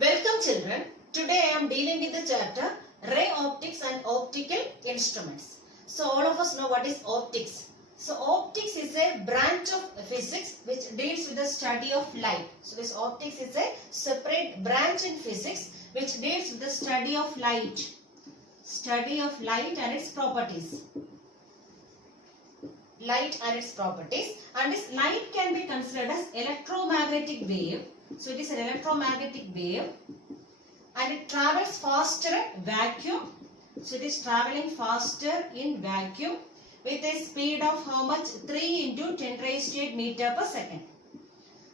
Welcome children. Today I am dealing with the chapter Ray Optics and Optical Instruments. So all of us know what is optics. So optics is a branch of physics which deals with the study of light. So this optics is a separate branch in physics which deals with the study of light. Study of light and its properties. Light and its properties. And this light can be considered as electromagnetic wave. So it is an electromagnetic wave and it travels faster in vacuum. So it is traveling faster in vacuum with a speed of how much? 3 into 10 raised to 8 meter per second.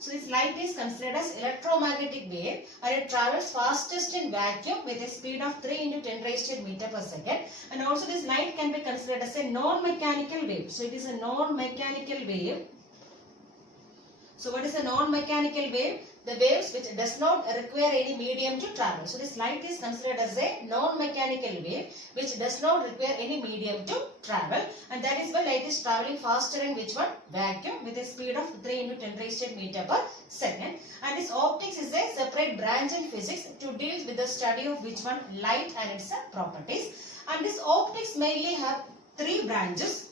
So this light is considered as electromagnetic wave and it travels fastest in vacuum with a speed of 3 into 10 raised to 8 meter per second. And also this light can be considered as a non-mechanical wave. So it is a non-mechanical wave. So what is a non-mechanical wave? The waves which does not require any medium to travel. So this light is considered as a non-mechanical wave which does not require any medium to travel, and that is why light is traveling faster in which one? Vacuum with a speed of 3 into 10 raised to 8 meter per second. And this optics is a separate branch in physics to deal with the study of which one? Light and its properties. And this optics mainly have 3 branches.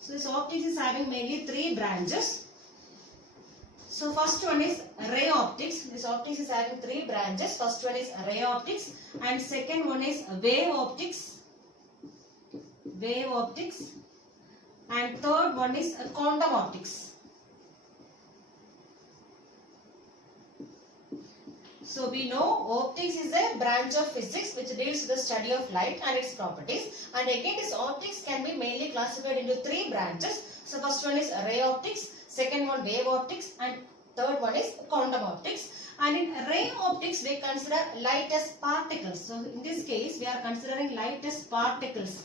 So this optics is having mainly 3 branches. So first one is ray optics. This optics is having 3 branches. First one is ray optics and second one is wave optics. Wave optics. And third one is quantum optics. So we know optics is a branch of physics which deals with the study of light and its properties. And again this optics can be mainly classified into 3 branches. So first one is ray optics, second one wave optics, and third one is quantum optics. And in ray optics we consider light as particles. So in this case we are considering light as particles.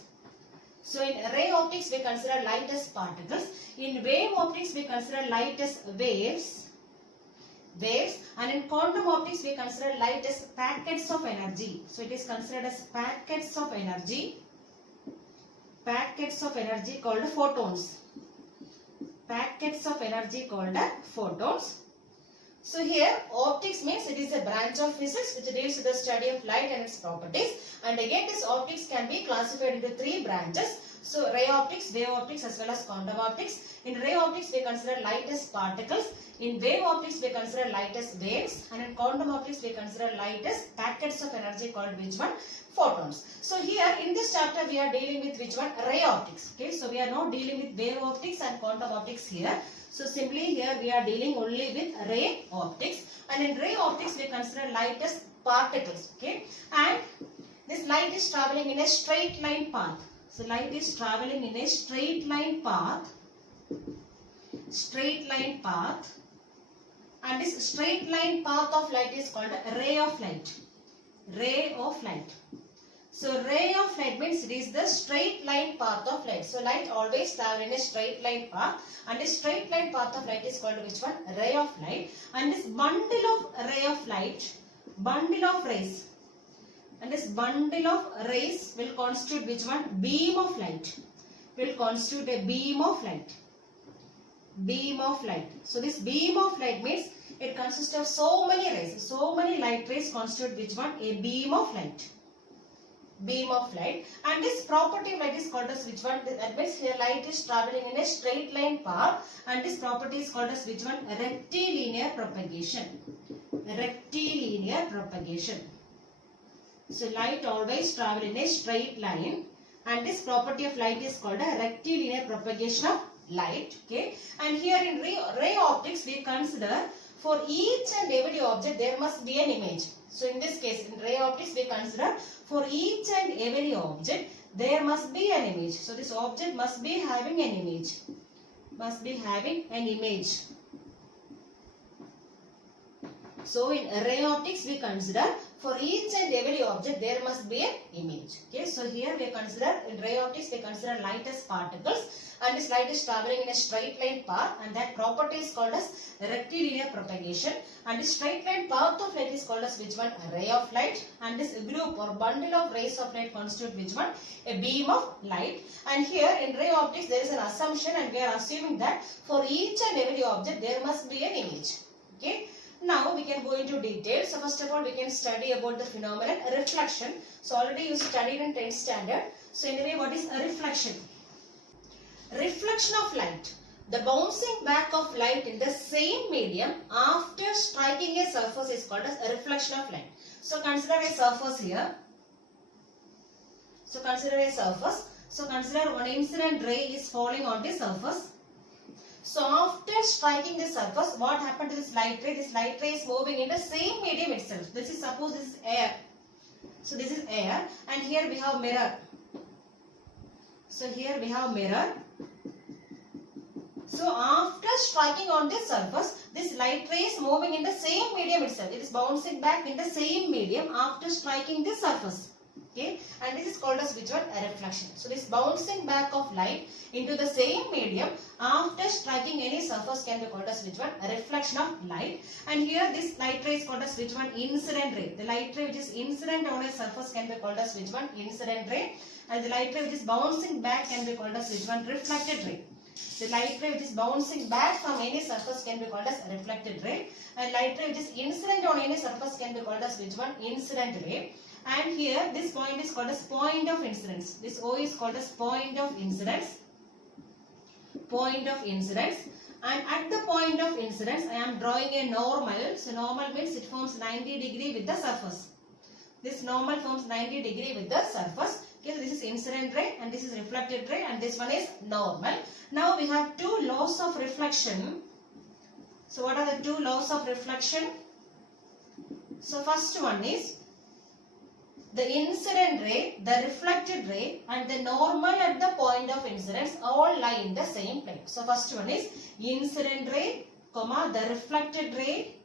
So in ray optics we consider light as particles. In wave optics we consider light as waves. And in quantum optics we consider light as packets of energy. So it is considered as packets of energy. Packets of energy called photons. Packets of energy called photons. So here optics means it is a branch of physics which deals with the study of light and its properties. And again this optics can be classified into 3 branches. So ray optics, wave optics as well as quantum optics. In ray optics we consider light as particles. In wave optics we consider light as waves. And in quantum optics we consider light as packets of energy called which one? Photons. So here in this chapter we are dealing with which one? Ray optics. Okay, so we are not dealing with wave optics and quantum optics here. So simply here we are dealing only with ray optics. And in ray optics we consider light as particles. Okay, and this light is traveling in a straight line path. So light is traveling in a straight line path. Straight line path. And this straight line path of light is called a ray of light. Ray of light. So ray of light means it is the straight line path of light. So light always travels in a straight line path, and this straight line path of light is called which one? Ray of light. And this bundle of ray of light, bundle of rays, and this bundle of rays will constitute which one? Beam of light. Will constitute a beam of light. Beam of light. So this beam of light means it consists of so many rays. So many light rays constitute which one? A beam of light. Beam of light. And this property of light is called as which one? That means here light is traveling in a straight line path, and this property is called as which one? Rectilinear propagation. Rectilinear propagation. So light always travel in a straight line, and this property of light is called a rectilinear propagation of light. Okay, and here in ray optics we consider for each and every object there must be an image. So in this case in ray optics we consider for each and every object there must be an image. So this object must be having an image. Must be having an image. So in ray optics we consider for each and every object there must be an image. Okay, so here we consider in ray optics we consider light as particles, and this light is traveling in a straight line path, and that property is called as rectilinear propagation. And this straight line path of light is called as which one? A ray of light. And this group or bundle of rays of light constitute which one? A beam of light. And here in ray optics there is an assumption, and we are assuming that for each and every object there must be an image. Okay. Now we can go into detail. So first of all, we can study about the phenomenon reflection. So already you studied in 10th standard. So anyway, what is a reflection? Reflection of light. The bouncing back of light in the same medium after striking a surface is called as a reflection of light. So consider a surface here. So consider a surface. So consider one incident ray is falling on the surface. So after striking the surface, what happened to this light ray? This light ray is moving in the same medium itself. This is, suppose this is air. So this is air, and here we have mirror. So here we have mirror. So after striking on this surface, this light ray is moving in the same medium itself. It is bouncing back in the same medium after striking this surface. Okay, and this is called as which one? A reflection. So this bouncing back of light into the same medium after striking any surface can be called as which one? A reflection of light. And here this light ray is called as which one? Incident ray. The light ray which is incident on a surface can be called as which one? Incident ray. And the light ray which is bouncing back can be called as which one? Reflected ray. The light ray which is bouncing back from any surface can be called as a reflected ray. And light ray which is incident on any surface can be called as which one? Incident ray. And here this point is called as point of incidence. This O is called as point of incidence. Point of incidence. And at the point of incidence, I am drawing a normal. So normal means it forms 90 degree with the surface. This normal forms 90 degree with the surface. Okay, so this is incident ray and this is reflected ray and this one is normal. Now we have two laws of reflection. So what are the two laws of reflection? So first one is the incident ray, the reflected ray and the normal at the point of incidence all lie in the same plane. So first one is incident ray, comma, the reflected ray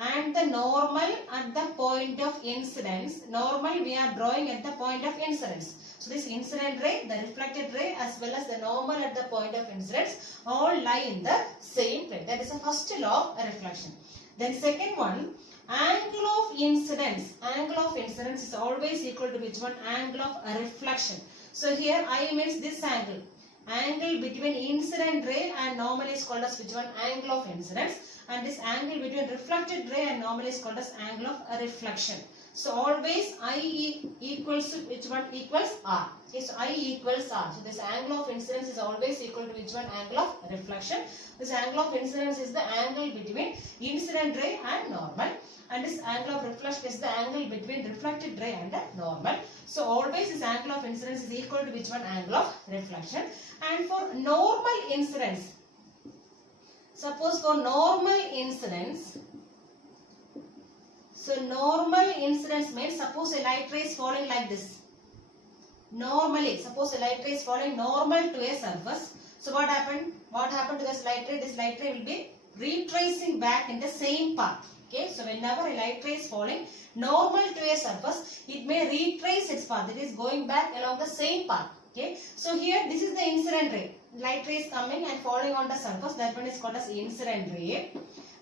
and the normal at the point of incidence. Normal we are drawing at the point of incidence. So this incident ray, the reflected ray as well as the normal at the point of incidence all lie in the same plane. That is the first law of reflection. Then second one, angle of incidence. Angle of incidence is always equal to which one? Angle of a reflection. So here I means this angle. Angle between incident ray and normal is called as which one? Angle of incidence. And this angle between reflected ray and normal is called as angle of a reflection. So always I equals which one? Equals R. Okay, so I equals R. So this angle of incidence is always equal to which one? Angle of reflection. This angle of incidence is the angle between incident ray and normal. And this angle of reflection is the angle between reflected ray and normal. So always this angle of incidence is equal to which one? Angle of reflection. And for normal incidence, suppose for normal incidence, so normal incidence means suppose a light ray is falling like this. Normally, suppose a light ray is falling normal to a surface. So what happened? What happened to this light ray? This light ray will be retracing back in the same path. Okay, so whenever a light ray is falling normal to a surface, it may retrace its path. It is going back along the same path. Okay, so here this is the incident ray. Light ray is coming and falling on the surface. That one is called as incident ray.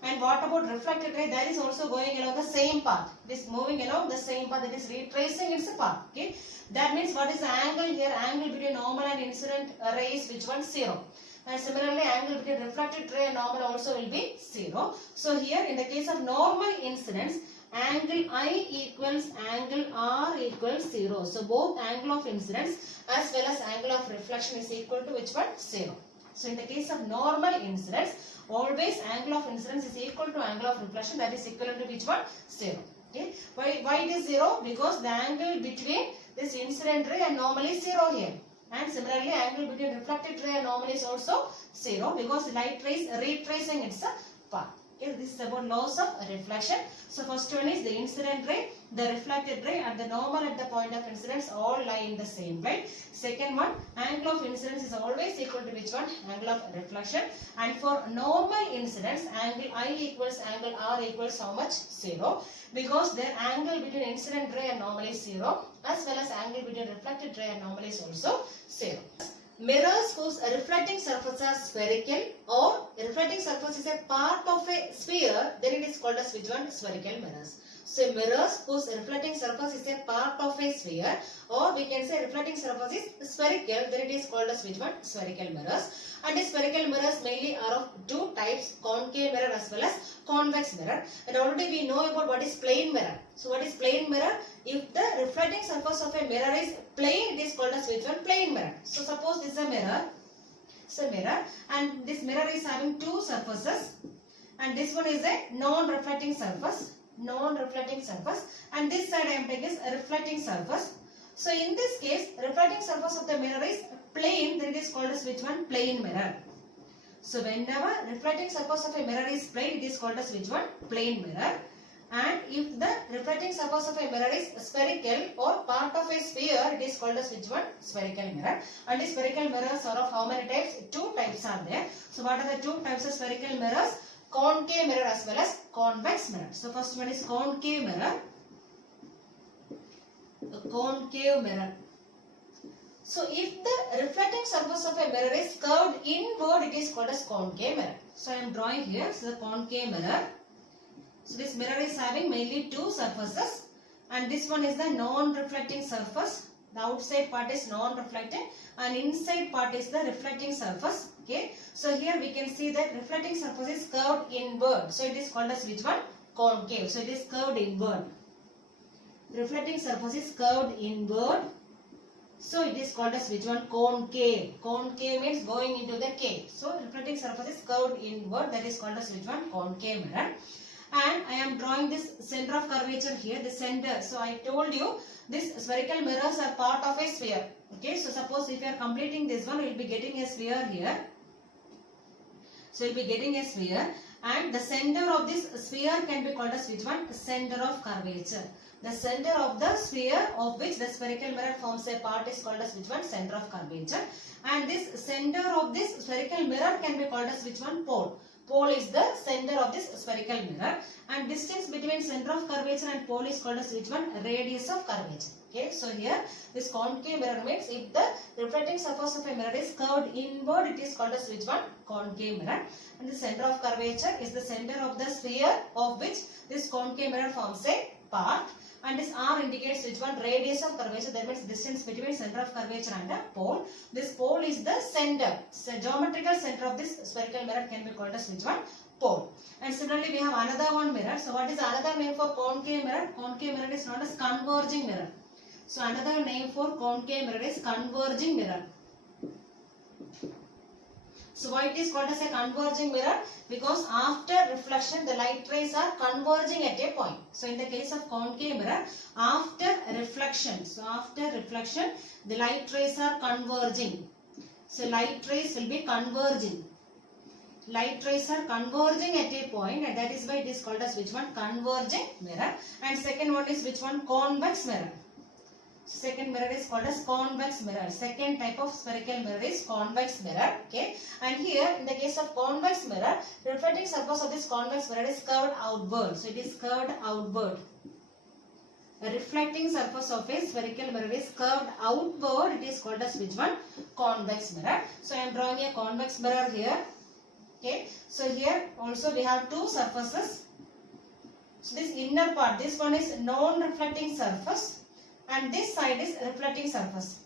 And what about reflected ray? That is also going along the same path. It is moving along the same path. It is retracing its path. Okay, that means what is the angle here? Angle between normal and incident ray is which one? 0. And similarly, angle between reflected ray and normal also will be 0. So here in the case of normal incidence, angle I equals angle R equals 0. So both angle of incidence as well as angle of reflection is equal to which one? 0. So in the case of normal incidence, always angle of incidence is equal to angle of reflection, that is equivalent to which one? 0. Okay. Why it is 0? Because the angle between this incident ray and normal is 0 here. And similarly, angle between reflected ray and normal is also 0 because the light ray is retracing its path. Okay, this is about laws of reflection. So first one is the incident ray, the reflected ray and the normal at the point of incidence all lie in the same plane. Second one, angle of incidence is always equal to which one? Angle of reflection. And for normal incidence, angle I equals angle R equals how much? 0. Because their angle between incident ray and normal is 0 as well as angle between reflected ray and normal is also 0. Mirrors whose reflecting surface are spherical or reflecting surface is a part of a sphere, then it is called as which one? Spherical mirrors. So mirrors whose reflecting surface is a part of a sphere, or we can say reflecting surface is spherical, then it is called as which one? Spherical mirrors. And the spherical mirrors mainly are of two types, concave mirror as well as convex mirror. And already we know about what is plane mirror. So what is plane mirror? If the reflecting surface of a mirror is plane, it is called as which one? Plane mirror. So suppose this is a mirror. It's a mirror and this mirror is having two surfaces and this one is a non-reflecting surface. Non-reflecting surface and this side I am taking is a reflecting surface. So in this case, reflecting surface of the mirror is plane, then it is called as which one? Plane mirror. So whenever reflecting surface of a mirror is plane, it is called as which one? Plane mirror. And if the reflecting surface of a mirror is spherical or part of a sphere, it is called as which one? Spherical mirror. And the spherical mirrors are of how many types? Two types are there. So what are the two types of spherical mirrors? Concave mirror as well as convex mirror. So first one is concave mirror. The concave mirror. So if the reflecting surface of a mirror is curved inward, it is called as concave mirror. So I am drawing here, so the concave mirror. So this mirror is having mainly two surfaces and this one is the non-reflecting surface. The outside part is non-reflecting and inside part is the reflecting surface. Okay. So here we can see that reflecting surface is curved inward. So it is called as which one? Concave. So it is curved inward. Reflecting surface is curved inward. So it is called as which one? Concave. Concave means going into the cave. So reflecting surface is curved inward. That is called as which one? Concave mirror. And I am drawing this center of curvature here. The center. So I told you these spherical mirrors are part of a sphere. Okay. So suppose if you are completing this one, you will be getting a sphere here. So you will be getting a sphere. And the center of this sphere can be called as which one? Center of curvature. The center of the sphere of which the spherical mirror forms a part is called as which one? Center of curvature. And this center of this spherical mirror can be called as which one? Pole. Pole is the center of this spherical mirror. And distance between center of curvature and pole is called as which one? Radius of curvature. Okay. So here this concave mirror means if the reflecting surface of a mirror is curved inward, it is called as which one? Concave mirror. And the center of curvature is the center of the sphere of which this concave mirror forms a part. And this R indicates which one? Radius of curvature. That means distance between center of curvature and a pole. This pole is the center. So geometrical center of this spherical mirror can be called as which one? Pole. And similarly we have another one mirror. So what is another name for concave mirror? Concave mirror is known as converging mirror. So another name for concave mirror is converging mirror. So why it is called as a converging mirror? Because after reflection the light rays are converging at a point. So in the case of concave mirror, after reflection, the light rays are converging. So light rays will be converging. Light rays are converging at a point and that is why it is called as which one? Converging mirror. And second one is which one? Convex mirror. Second mirror is called as convex mirror. Second type of spherical mirror is convex mirror. Okay. And here in the case of convex mirror, reflecting surface of this convex mirror is curved outward. So it is curved outward. The reflecting surface of a spherical mirror is curved outward. It is called as which one? Convex mirror. So I am drawing a convex mirror here. Okay. So here also we have two surfaces. So this inner part, this one is non-reflecting surface. And this side is reflecting surface.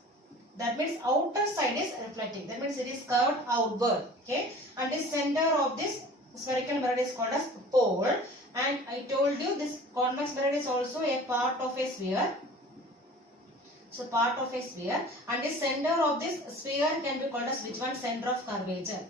That means outer side is reflecting. That means it is curved outward. Okay. And the center of this spherical mirror is called as pole. And I told you this convex mirror is also a part of a sphere. So part of a sphere. And the center of this sphere can be called as which one? Center of curvature.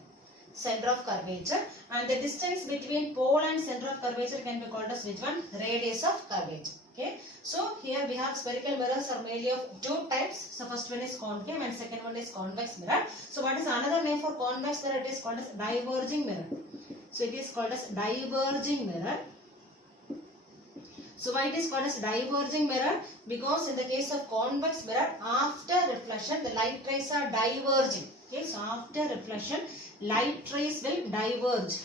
Center of curvature. And the distance between pole and center of curvature can be called as which one? Radius of curvature. Okay. So here we have spherical mirrors are mainly of two types. So first one is concave and second one is convex mirror. So what is another name for convex mirror? It is called as diverging mirror. So it is called as diverging mirror. So why it is called as diverging mirror? Because in the case of convex mirror, after reflection the light rays are diverging. Okay. So after reflection light rays will diverge.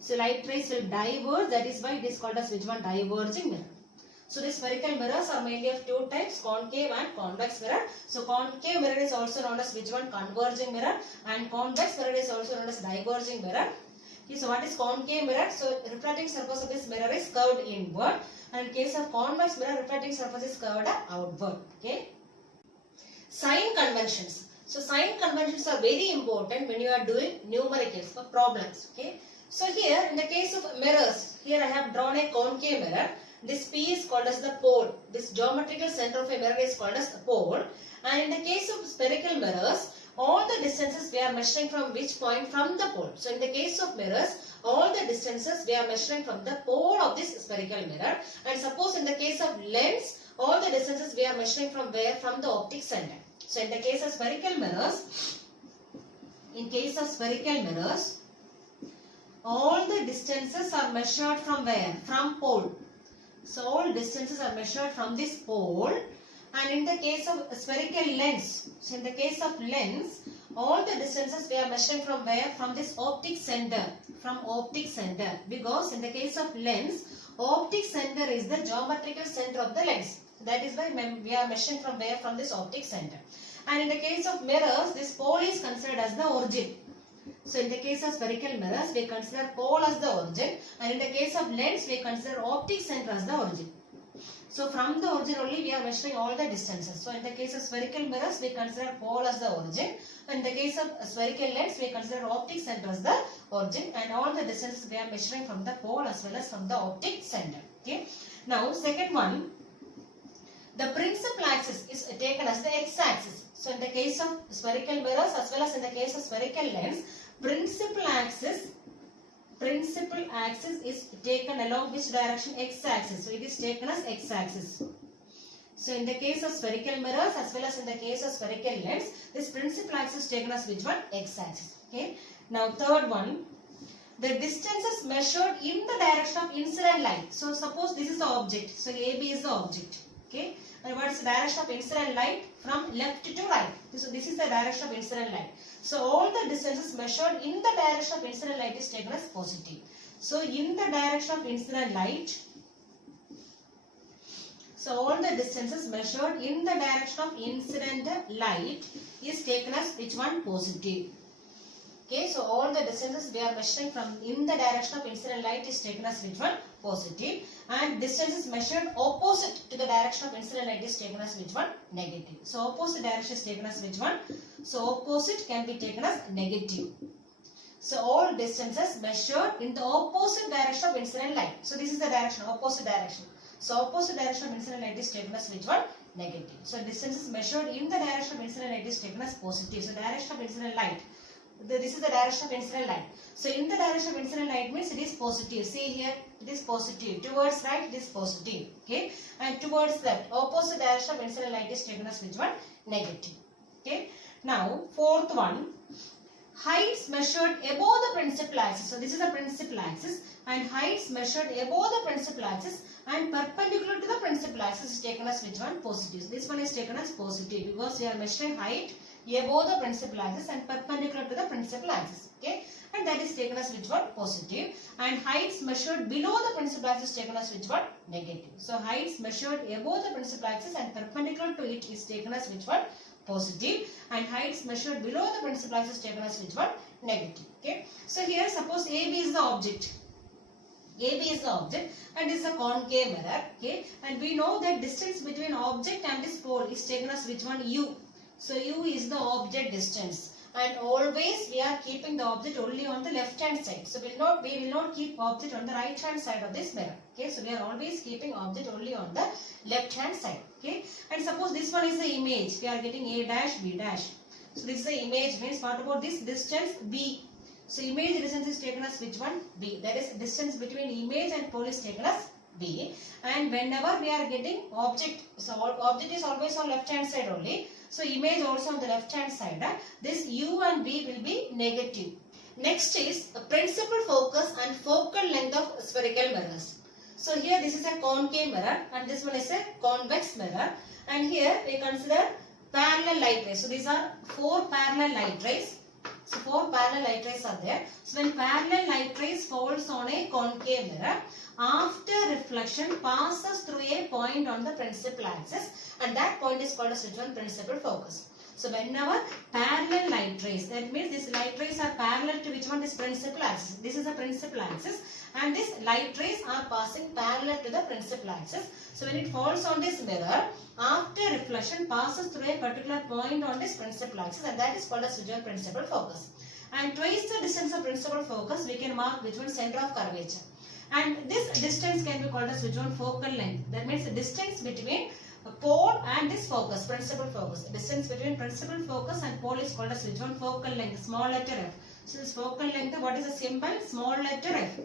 So light rays will diverge. That is why it is called as which one? Diverging mirror. So the spherical mirrors are mainly of two types, concave and convex mirror. So concave mirror is also known as which one? Converging mirror. And convex mirror is also known as diverging mirror. Okay, so what is concave mirror? So reflecting surface of this mirror is curved inward. And in case of convex mirror, reflecting surface is curved outward. Okay. Sign conventions. So sign conventions are very important when you are doing numericals for problems. Okay. So here in the case of mirrors, here I have drawn a concave mirror. This P is called as the pole. This geometrical center of a mirror is called as the pole. And in the case of spherical mirrors, all the distances we are measuring from which point? From the pole. So in the case of mirrors, all the distances we are measuring from the pole of this spherical mirror. And suppose in the case of lens, all the distances we are measuring from where? From the optic center. So in the case of spherical mirrors, all the distances are measured from where? From pole. So all distances are measured from this pole. And in the case of spherical lens, so in the case of lens, all the distances we are measuring from where? From this optic center. From optic center. Because in the case of lens, optic center is the geometrical center of the lens. That is why we are measuring from where? From this optic center. And in the case of mirrors, this pole is considered as the origin. So in the case of spherical mirrors, we consider pole as the origin. And in the case of lens, we consider optic center as the origin. So from the origin only we are measuring all the distances. So in the case of spherical mirrors, we consider pole as the origin. In the case of spherical lens, we consider optic center as the origin. And all the distances we are measuring from the pole as well as from the optic center. Okay. Now second one, the principal axis is taken as the x-axis. So in the case of spherical mirrors as well as in the case of spherical lens, principal axis is taken along which direction? X-axis. So it is taken as x-axis. So in the case of spherical mirrors as well as in the case of spherical lens, this principal axis is taken as which one? X-axis. Okay. Now third one, the distance is measured in the direction of incident light. So suppose this is the object. So AB is the object. Okay. And what is the direction of incident light? From left to right. So this is the direction of incident light. So all the distances measured in the direction of incident light is taken as positive. So in the direction of incident light, so all the distances measured in the direction of incident light is taken as which one? Positive. Okay, so all the distances we are measuring from in the direction of incident light is taken as which one? Positive. And distances measured opposite to the direction of incident light is taken as which one? Negative. So opposite direction is taken as which one? So opposite can be taken as negative. So all distances measured in the opposite direction of incident light. So this is the direction, opposite direction. So opposite direction of incident light is taken as which one? Negative. So distances measured in the direction of incident light is taken as positive. So direction of incident light. This is the direction of incident light. So in the direction of incident light means it is positive. See here, it is positive. Towards right, it is positive. Okay. And towards left, opposite direction of incident light is taken as which one? Negative. Okay. Now, fourth one, heights measured above the principal axis. So this is the principal axis, and heights measured above the principal axis and perpendicular to the principal axis is taken as which one? Positive. So this one is taken as positive because we are measuring height above the principal axis and perpendicular to the principal axis. Okay, and that is taken as which one? Positive. And heights measured below the principal axis is taken as which one? Negative. So heights measured above the principal axis and perpendicular to it is taken as which one? Positive. And heights measured below the principal axis is taken as which one? Negative. Okay, so here suppose AB is the object. AB is the object and is a concave mirror. Okay, and we know that distance between object and this pole is taken as which one? U. So U is the object distance, and always we are keeping the object only on the left hand side. So we will not keep object on the right hand side of this mirror. Okay, so we are always keeping object only on the left hand side. Okay, and suppose this one is the image. We are getting A dash, B dash. So this is the image, means what about this distance? B. So image distance is taken as which one? B. That is distance between image and pole is taken as B. And whenever we are getting object, so object is always on left hand side only. So image also on the left hand side. This U and B will be negative. Next is a principal focus and focal length of spherical mirrors. So here this is a concave mirror and this one is a convex mirror. And here we consider parallel light rays. So these are 4 parallel light rays. So 4 parallel light rays are there. So when parallel light rays falls on a concave mirror, after reflection passes through a point on the principal axis, and that point is called as which one? Principal focus. So whenever parallel light rays, that means these light rays are parallel to which one? This principal axis. This is the principal axis, and these light rays are passing parallel to the principal axis. So when it falls on this mirror, after reflection passes through a particular point on this principal axis, and that is called as which one? Principal focus. and twice the distance of principal focus, we can mark which one center of curvature. And this distance can be called as which one focal length. That means the distance between a pole and this focus, principal focus. Distance between principal focus and pole is called as which one focal length, small letter f. So this focal length, what is the symbol? Small letter f.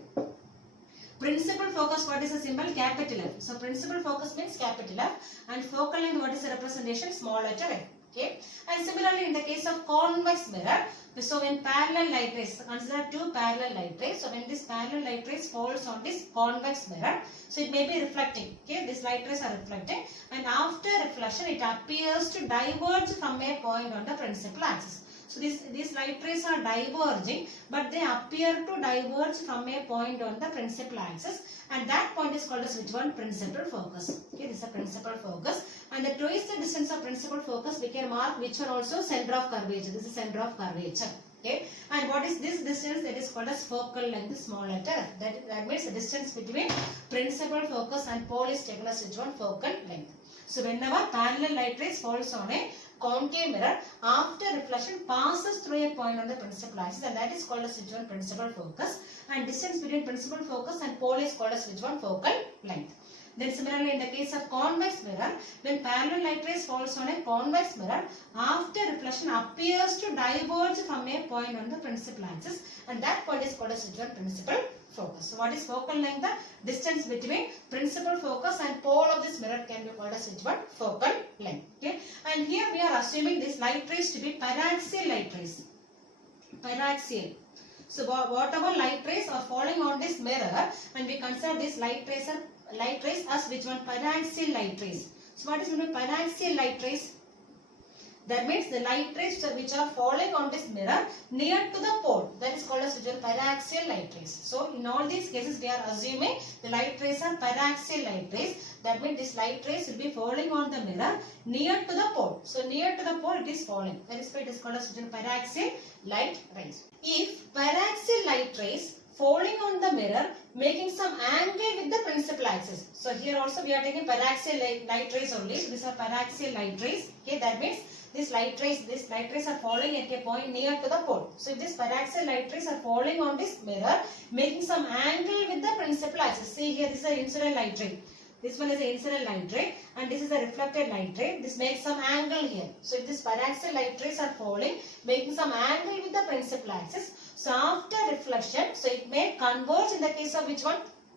Principal focus, what is the symbol? Capital F. So principal focus means capital F, and focal length, what is the representation? Small letter f. Okay. And similarly, in the case of convex mirror, so when parallel light rays, consider two parallel light rays. So when this parallel light rays falls on this convex mirror, so it may be reflecting. Okay, these light rays are reflecting, and after reflection, it appears to diverge from a point on the principal axis. So these light rays are diverging, but they appear to diverge from a point on the principal axis, and that point is called as which one? Principal focus. Okay, this is a principal focus, and the twice the distance of principal focus, we can mark which one also? Center of curvature. This is center of curvature. Okay, and what is this distance? That is called as focal length, small letter f. That means the distance between principal focus and pole is taken as which one? Focal length. So whenever parallel light rays falls on a concave mirror, after reflection passes through a point on the principal axis, and that is called as which one? Principal focus, and distance between principal focus and pole is called as which one? Focal length. Then similarly, in the case of convex mirror, when parallel light rays falls on a convex mirror, after reflection appears to diverge from a point on the principal axis, and that point is called as which one? Principal focus. So what is focal length? The distance between principal focus and pole of this mirror can be called as which one? Focal length. Okay, and here we are assuming these light rays to be paraxial light rays. Paraxial. So whatever light rays are falling on this mirror, and we consider these light rays as which one? Paraxial light rays. So what is meant by paraxial light rays? That means the light rays which are falling on this mirror near to the pole, that is called as which one? Paraxial light rays. So in all these cases, we are assuming the light rays are paraxial light rays. That means this light rays will be falling on the mirror near to the pole. So near to the pole it is falling. That is why it is called as which one? Paraxial light rays. If paraxial light rays falling on the mirror making some angle with the principal axis. So here also we are taking paraxial light rays only. So these are paraxial light rays. Okay, that means these light rays are falling at a point near to the pole. So if these paraxial light rays are falling on this mirror making some angle with the principal axis. See here, this is an incident light ray. This one is an incident light ray, and this is a reflected light ray. This makes some angle here. So if these paraxial light rays are falling making some angle with the principal axis, so after reflection, so it may converge in the case of which one?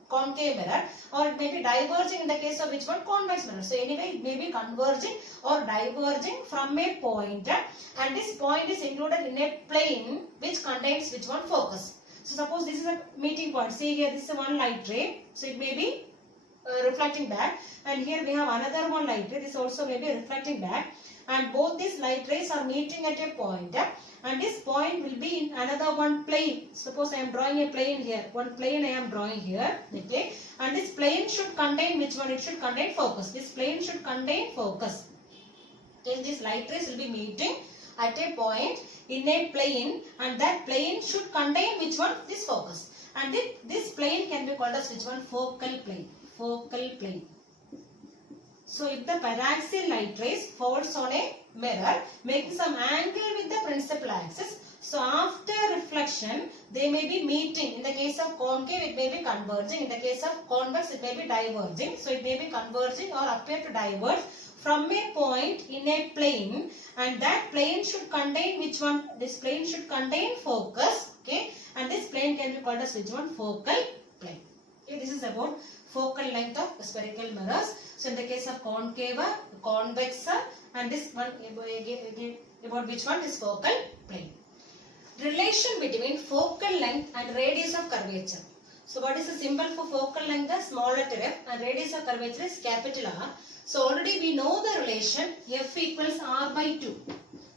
Concave mirror, or it may be diverging in the case of which one? Convex mirror. So anyway, it may be converging or diverging from a point, and this point is included in a plane which contains which one? Focus. So suppose this is a meeting point. See here, this is one light ray. So it may be reflecting back, and here we have another one light ray. This also may be reflecting back, and both these light rays are meeting at a point, and this point will be in another one plane. Suppose I am drawing a plane here. One plane I am drawing here. Okay, and this plane should contain which one? It should contain focus. This plane should contain focus. Then these light rays will be meeting at a point in a plane, and that plane should contain which one? This focus. And this plane can be called as which one? Focal plane. Focal plane. So if the paraxial light rays falls on a mirror making some angle with the principal axis, so after reflection they may be meeting. In the case of concave it may be converging. In the case of convex it may be diverging. So it may be converging or appear to diverge from a point in a plane, and that plane should contain which one? This plane should contain focus. Okay, and this plane can be called as which one? Focal plane. Okay, this is about focal length of spherical mirrors. So in the case of concave, convex, and this one about which one? Is focal plane. Relation between focal length and radius of curvature. So what is the symbol for focal length? The small letter f, and radius of curvature is capital R. So already we know the relation f equals r by 2.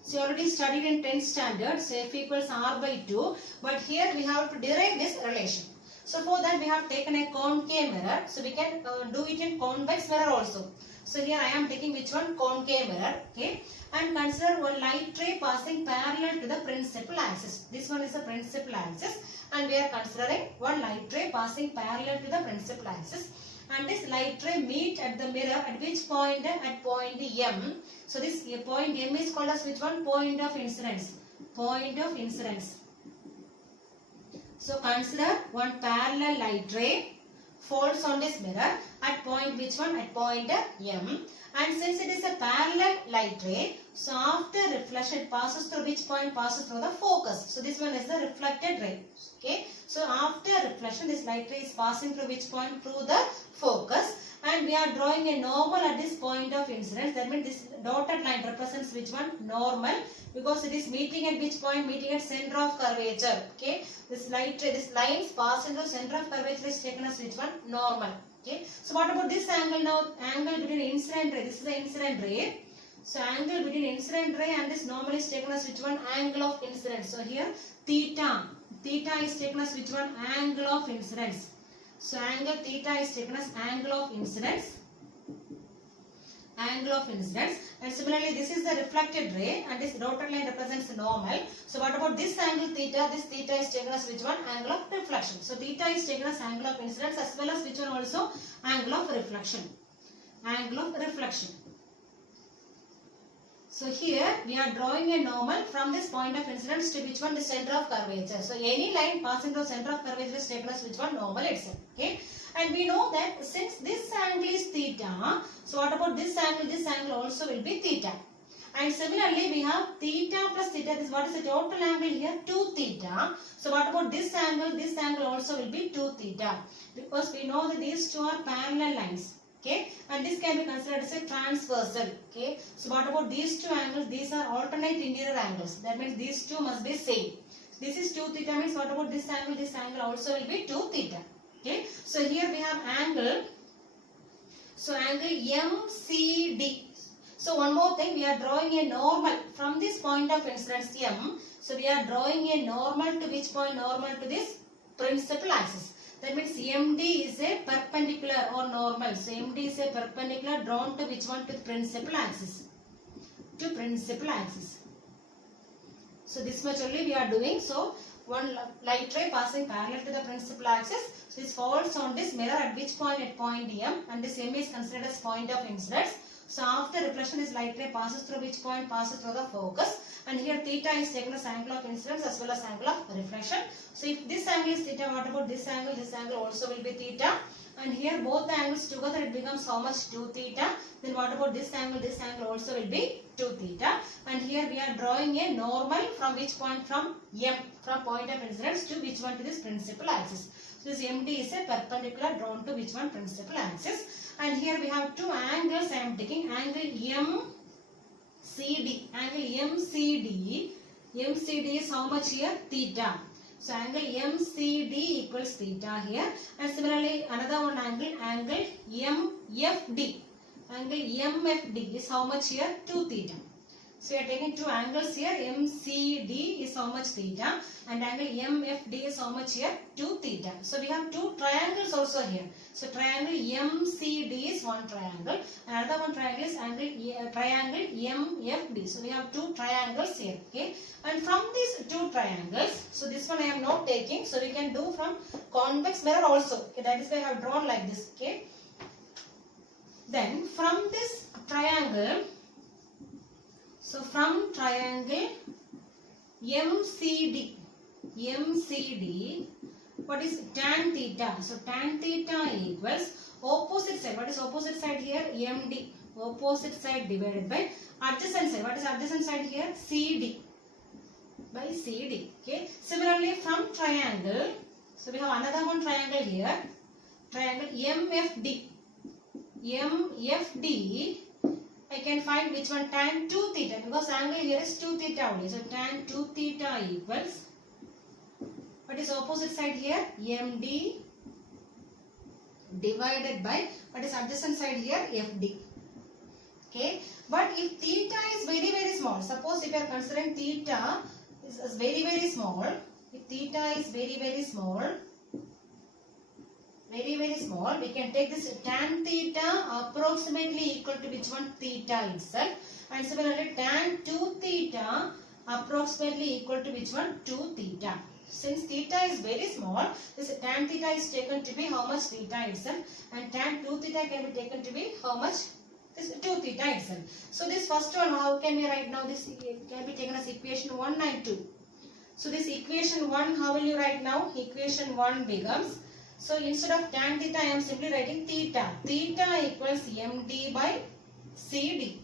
So you already studied in 10th standard. So f equals r by 2. But here we have to derive this relation. So for that we have taken a concave mirror. So we can do it in convex mirror also. So here I am taking which one? Concave mirror. Okay. And consider one light ray passing parallel to the principal axis. This one is the principal axis. And we are considering one light ray passing parallel to the principal axis. And this light ray meet at the mirror at which point? At point M. So this point M is called as which one? Point of incidence. Point of incidence. So consider one parallel light ray falls on this mirror at point which one? At point M. And since it is a parallel light ray, so after reflection it passes through which point? Passes through the focus. So this one is the reflected ray. Okay. So after reflection this light ray is passing through which point? Through the focus. And we are drawing a normal at this point of incidence. That means this dotted line represents which one? Normal. Because it is meeting at which point? Meeting at center of curvature. Okay. This light ray, this line is passing through center of curvature is taken as which one? Normal. Okay. So what about this angle now? Angle between incident ray. This is the incident ray. So angle between incident ray and this normal is taken as which one? Angle of incidence. So here theta. Theta is taken as which one? Angle of incidence. So angle theta is taken as angle of incidence. Angle of incidence. And similarly this is the reflected ray and this dotted line represents normal. So what about this angle theta? This theta is taken as which one? Angle of reflection. So theta is taken as angle of incidence as well as which one also? Angle of reflection. Angle of reflection. So here we are drawing a normal from this point of incidence to which one? The center of curvature. So any line passing through center of curvature is taken as which one? Normal itself. Okay. And we know that since this angle is theta, so what about this angle? This angle also will be theta. And similarly we have theta plus theta. This what is the total angle here? 2 theta. So what about this angle? This angle also will be 2 theta. Because we know that these two are parallel lines. Okay, and this can be considered as a transversal. Okay, so what about these two angles? These are alternate interior angles. That means these two must be same. This is 2 theta means what about this angle? This angle also will be 2 theta. Okay, so here we have angle. So angle MCD. So one more thing, we are drawing a normal from this point of incidence M. So we are drawing a normal to which point? Normal to this principal axis. That means MD is a perpendicular or normal. So MD is a perpendicular drawn to which one? To the principal axis. To principal axis. So this much only we are doing. So one light ray passing parallel to the principal axis. So this falls on this mirror at which point? At point M. And this M is considered as point of incidence. So after reflection this light ray passes through which point? Passes through the focus. And here theta is taken as angle of incidence as well as angle of reflection. So if this angle is theta, what about this angle? This angle also will be theta. And here both the angles together it becomes how much? 2 theta. Then what about this angle? This angle also will be 2 theta. And here we are drawing a normal from which point? From M. From point of incidence to which one? To this principal axis. So this MD is a perpendicular drawn to which one? Principal axis. And here we have two angles I am taking. Angle MCD. Angle MCD. MCD is how much here? Theta. So angle MCD equals theta here. And similarly another one angle MFD. Angle MFD is how much here? 2 theta. So we are taking two angles here. MCD is how much? Theta. And angle MFD is how much here? 2 theta. So we have two triangles also here. So triangle MCD is one triangle. Another one triangle is triangle MFD. So we have two triangles here. Okay. And from these two triangles, so this one I am not taking. So we can do from convex mirror also. Okay. That is why I have drawn like this. Okay. Then from this triangle, so from triangle MCD, what is tan theta? So tan theta equals opposite side. What is opposite side here? MD. Opposite side divided by adjacent side. What is adjacent side here? CD. By CD. Okay. Similarly from triangle, so we have another one triangle here. Triangle MFD. MFD. I can find which one? Tan 2 theta, because angle here is 2 theta only. So tan 2 theta equals, what is opposite side here? MD divided by, what is adjacent side here? FD. Okay. But if theta is very very small, suppose if you are considering theta is very very small, if theta is very very small, we can take this tan theta approximately equal to which one? Theta itself. And similarly tan 2 theta approximately equal to which one? 2 theta. Since theta is very small, this tan theta is taken to be how much? Theta itself. And tan 2 theta can be taken to be how much? This 2 theta itself. So this first one, how can we write now? This can be taken as equation 1 and 2. So this equation 1, how will you write now? Equation 1 becomes, so instead of tan theta, I am simply writing theta. Theta equals md by cd.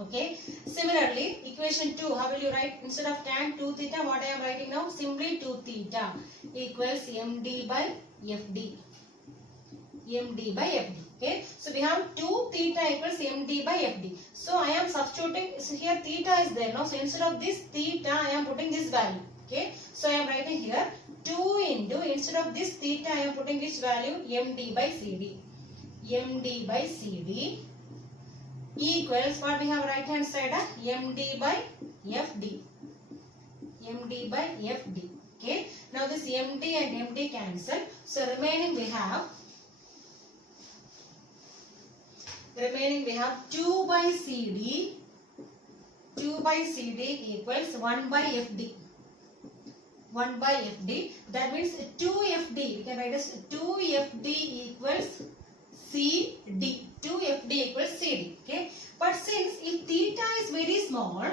Okay. Similarly, equation 2, how will you write? Instead of tan 2 theta, what I am writing now? Simply 2 theta equals md by fd. md by fd. Okay. So we have 2 theta equals md by fd. So I am substituting, so here theta is there now. So instead of this theta, I am putting this value. Okay. So I am writing here 2 into, instead of this theta, I am putting which value? md by cd. md by cd equals, what we have right hand side? md by fd. md by fd. Okay. Now this md and md cancel. So remaining we have 2 by cd. 2 by cd equals 1 by fd. 1 by fd. That means 2fd. We can write as 2fd equals cd. 2fd equals cd. Okay. But since if theta is very small,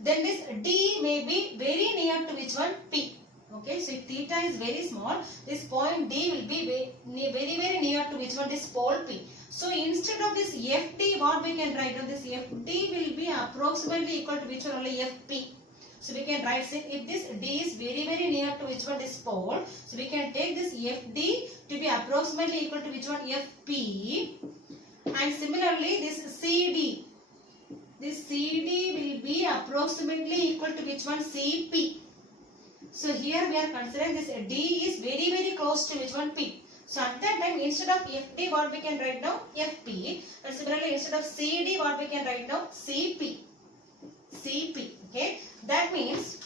then this d may be very near to which one? P. Okay. So if theta is very small, this point d will be very near to which one? This pole P. So instead of this fd, what we can write down? This fd will be approximately equal to which one? Only fp. So we can write, say, if this d is very near to which one? This pole. So we can take this fd to be approximately equal to which one? fp. And similarly this cd. This cd will be approximately equal to which one? cp. So here we are considering this d is very close to which one? P. So at that time, instead of fd, what we can write now? fp. And similarly, instead of cd, what we can write now? cp. cp. Okay. That means,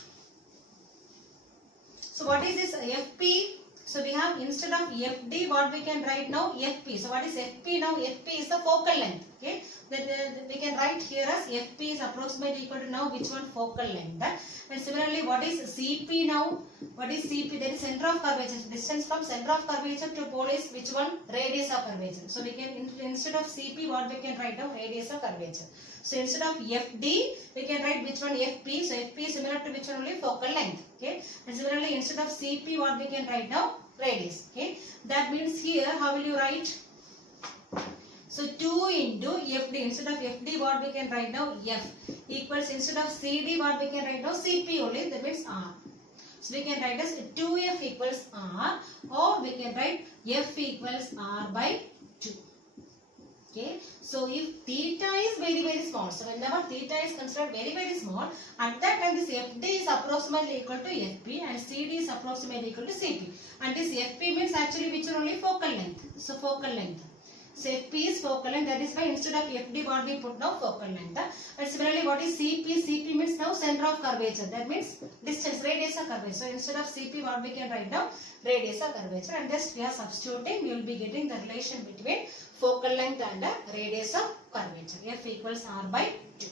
so what is this fp? So we have, instead of fd, what we can write now? fp. So what is fp now? fp is the focal length. Okay. Then we can write here as fp is approximately equal to now which one? Focal length. And similarly, what is cp now? What is cp? That is center of curvature. Distance from center of curvature to pole is which one? Radius of curvature. So we can, instead of cp, what we can write now? Radius of curvature. So instead of fd, we can write which one? fp. So fp is similar to which one? Only focal length. Okay. And similarly, instead of cp, what we can write now? Radius. Okay. That means here, how will you write? So 2 into fd. Instead of fd, what we can write now? F equals, instead of cd, what we can write now? cp only. That means r. So we can write as 2f equals r, or we can write f equals r by 2. Okay. So if theta is very small, so whenever theta is considered very small, at that time this fd is approximately equal to fp and cd is approximately equal to cp. And this fp means actually which are only focal length. So focal length. So fp is focal length. That is why instead of fd, what we put now? Focal length. And similarly, what is cp? Cp means now center of curvature. That means distance, radius of curvature. So instead of cp, what we can write now? Radius of curvature. And just we are substituting, we will be getting the relation between focal length and radius of curvature. F equals r by 2.